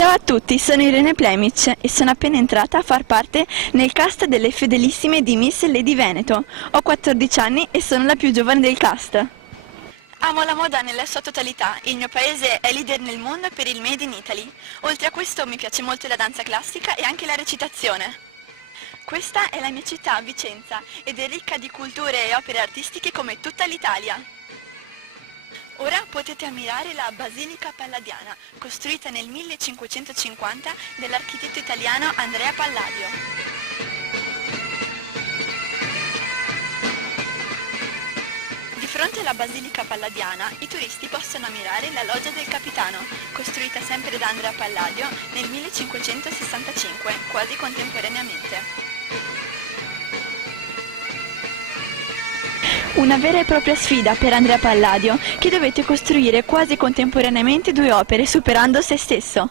Ciao a tutti, sono Irene Plemic e sono appena entrata a far parte nel cast delle fedelissime di Miss Lady Veneto. Ho 14 anni e sono la più giovane del cast. Amo la moda nella sua totalità, il mio paese è leader nel mondo per il Made in Italy. Oltre a questo mi piace molto la danza classica e anche la recitazione. Questa è la mia città, Vicenza, ed è ricca di culture e opere artistiche come tutta l'Italia. Ora potete ammirare la Basilica Palladiana, costruita nel 1550 dall'architetto italiano Andrea Palladio. Di fronte alla Basilica Palladiana i turisti possono ammirare la Loggia del Capitano, costruita sempre da Andrea Palladio nel 1565, quasi contemporaneamente. Una vera e propria sfida per Andrea Palladio, che dovette costruire quasi contemporaneamente due opere superando se stesso.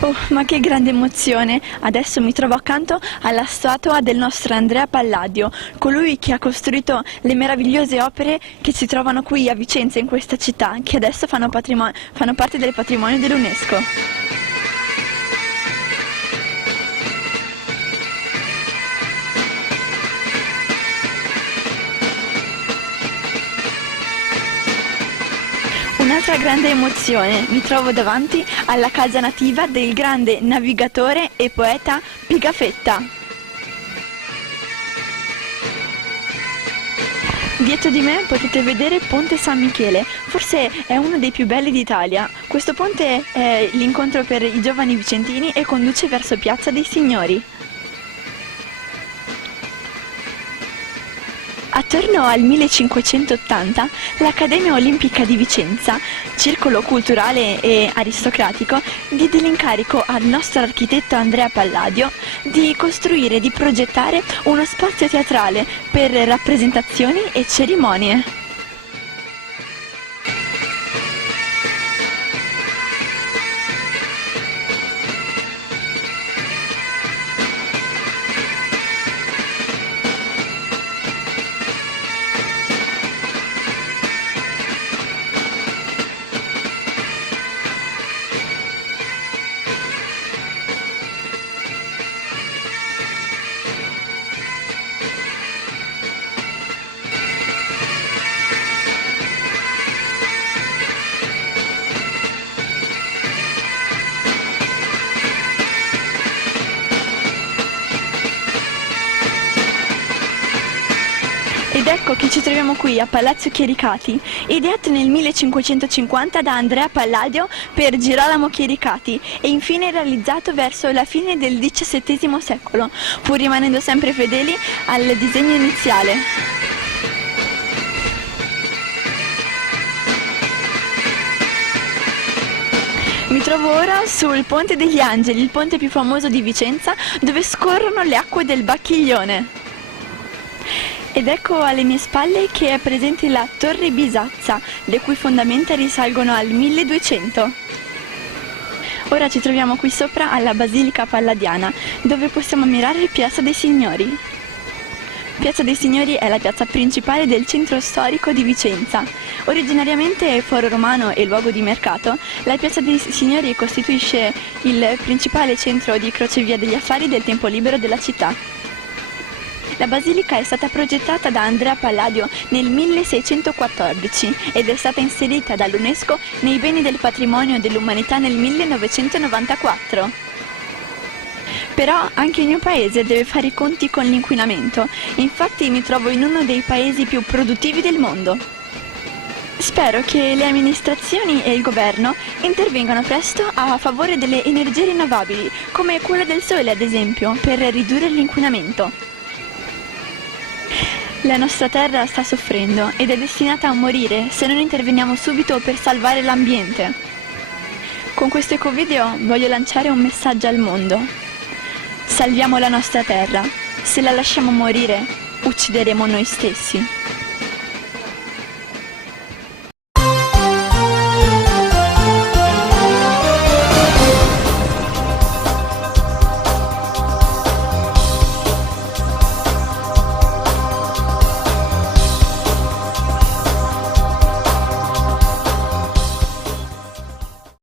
Oh, ma che grande emozione! Adesso mi trovo accanto alla statua del nostro Andrea Palladio, colui che ha costruito le meravigliose opere che si trovano qui a Vicenza, in questa città, che adesso fanno parte del patrimonio dell'UNESCO. Un'altra grande emozione, mi trovo davanti alla casa nativa del grande navigatore e poeta Pigafetta. Dietro di me potete vedere Ponte San Michele, forse è uno dei più belli d'Italia. Questo ponte è l'incontro per i giovani vicentini e conduce verso Piazza dei Signori. Attorno al 1580 l'Accademia Olimpica di Vicenza, circolo culturale e aristocratico, diede l'incarico al nostro architetto Andrea Palladio di costruire e di progettare uno spazio teatrale per rappresentazioni e cerimonie. Ed ecco che ci troviamo qui a Palazzo Chiericati, ideato nel 1550 da Andrea Palladio per Girolamo Chiericati e infine realizzato verso la fine del XVII secolo, pur rimanendo sempre fedeli al disegno iniziale. Mi trovo ora sul Ponte degli Angeli, il ponte più famoso di Vicenza, dove scorrono le acque del Bacchiglione. Ed ecco alle mie spalle che è presente la Torre Bisazza, le cui fondamenta risalgono al 1200. Ora ci troviamo qui sopra alla Basilica Palladiana, dove possiamo ammirare Piazza dei Signori. Piazza dei Signori è la piazza principale del centro storico di Vicenza. Originariamente foro romano e luogo di mercato, la Piazza dei Signori costituisce il principale centro di crocevia degli affari del tempo libero della città. La basilica è stata progettata da Andrea Palladio nel 1614 ed è stata inserita dall'UNESCO nei beni del patrimonio dell'umanità nel 1994. Però anche il mio paese deve fare i conti con l'inquinamento, infatti mi trovo in uno dei paesi più produttivi del mondo. Spero che le amministrazioni e il governo intervengano presto a favore delle energie rinnovabili, come quella del sole ad esempio, per ridurre l'inquinamento. La nostra terra sta soffrendo ed è destinata a morire se non interveniamo subito per salvare l'ambiente. Con questo ecovideo voglio lanciare un messaggio al mondo. salviamo la nostra terra. Se la lasciamo morire, uccideremo noi stessi.